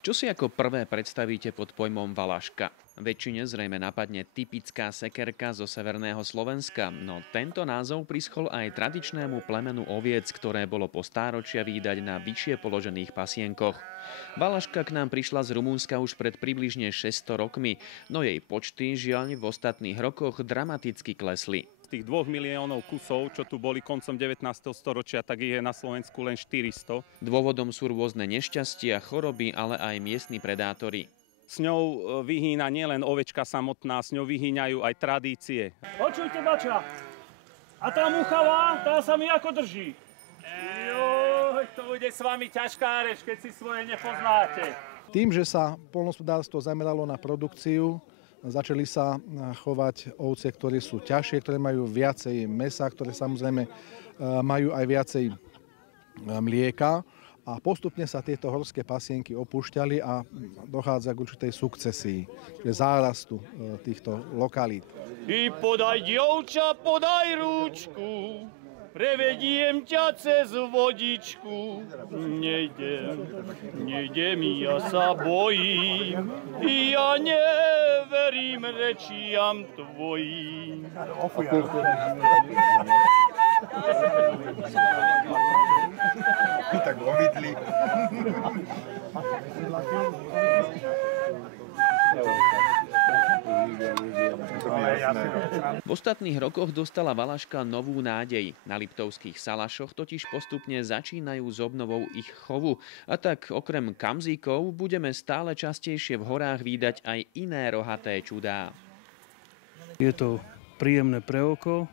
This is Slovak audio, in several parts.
Čo si ako prvé predstavíte pod pojmom valaška? Väčšine zrejme napadne typická sekerka zo severného Slovenska, no tento názov prischol aj tradičnému plemenu oviec, ktoré bolo po stáročia vídať na vyššie položených pasienkoch. Valaška k nám prišla z Rumúnska už pred približne 600 rokmi, no jej počty žiaľ v ostatných rokoch dramaticky klesli. Tých 2 miliónov kusov, čo tu boli koncom 19. storočia, tak ich je na Slovensku len 400. Dôvodom sú rôzne nešťastia, choroby, ale aj miestni predátori. S ňou vyhýna nielen ovečka samotná, s ňou vyhýňajú aj tradície. Počujte, bača, a tá muchavá, tá sa mi ako drží. Joj, to bude s vami ťažká reč, keď si svoje nepoznáte. Tým, že sa poľnohospodárstvo zameralo na produkciu, začali sa chovať ovce, ktoré sú ťažšie, ktoré majú viacej mäsa, ktoré samozrejme majú aj viacej mlieka. A postupne sa tieto horské pasienky opúšťali a dochádza k určitej sukcesii, zárastu týchto lokalít. I podaj, dievča, podaj rúčku, prevediem ťa cez vodičku. Nejdem, ja sa bojím, ja neverím rečiam tvojím. Tak omydli. V ostatných rokoch dostala valaška novú nádej. Na liptovských salašoch totiž postupne začínajú s obnovou ich chovu. A tak okrem kamzíkov budeme stále častejšie v horách vídať aj iné rohaté čudá. Je to príjemné pre oko,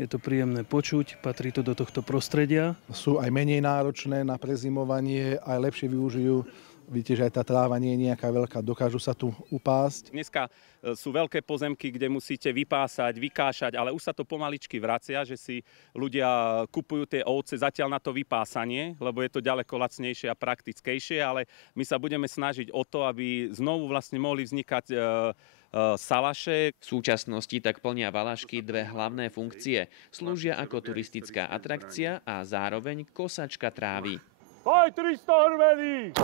je to príjemné počuť, patrí to do tohto prostredia. Sú aj menej náročné na prezimovanie, aj lepšie využijú. Vidíte, že aj tá tráva nie je nejaká veľká, dokážu sa tu upásť. Dneska sú veľké pozemky, kde musíte vypásať, vykášať, ale už sa to pomaličky vracia, že si ľudia kupujú tie ovce zatiaľ na to vypásanie, lebo je to ďaleko lacnejšie a praktickejšie, ale my sa budeme snažiť o to, aby znovu vlastne mohli vznikať salaše. V súčasnosti tak plnia valašky dve hlavné funkcie. Slúžia ako turistická atrakcia a zároveň kosačka trávy. Aj 300 hrmení!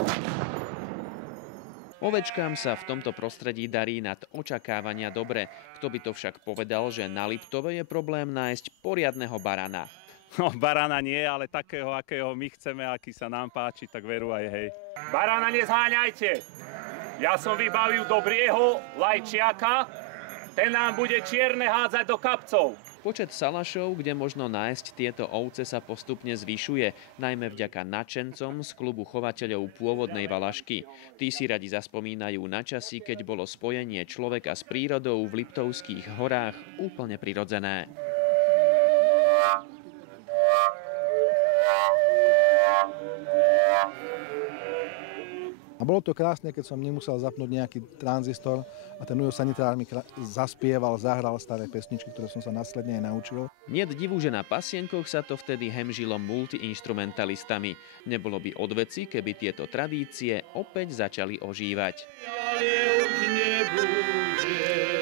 Ovečkám sa v tomto prostredí darí nad očakávania dobre. Kto by to však povedal, že na Liptove je problém nájsť poriadneho barana. No, barana nie, ale takého, akého my chceme, aký sa nám páči, tak veru aj hej. Barana nezháňajte! Ja som vybavil dobrého lajčiaka, ten nám bude čierne hádzať do kapcov. Počet salašov, kde možno nájsť tieto ovce, sa postupne zvyšuje, najmä vďaka nadšencom z klubu chovateľov pôvodnej valašky. Tí si radi zaspomínajú na časy, keď bolo spojenie človeka s prírodou v Liptovských horách úplne prirodzené. A bolo to krásne, keď som nemusel zapnúť nejaký tranzistor a ten ujo sanitár mi zaspieval, zahral staré pesničky, ktoré som sa následne aj naučil. Niet divu, že na pasienkoch sa to vtedy hemžilo multiinstrumentalistami. Nebolo by odveci, keby tieto tradície opäť začali ožívať. Ale už nebude.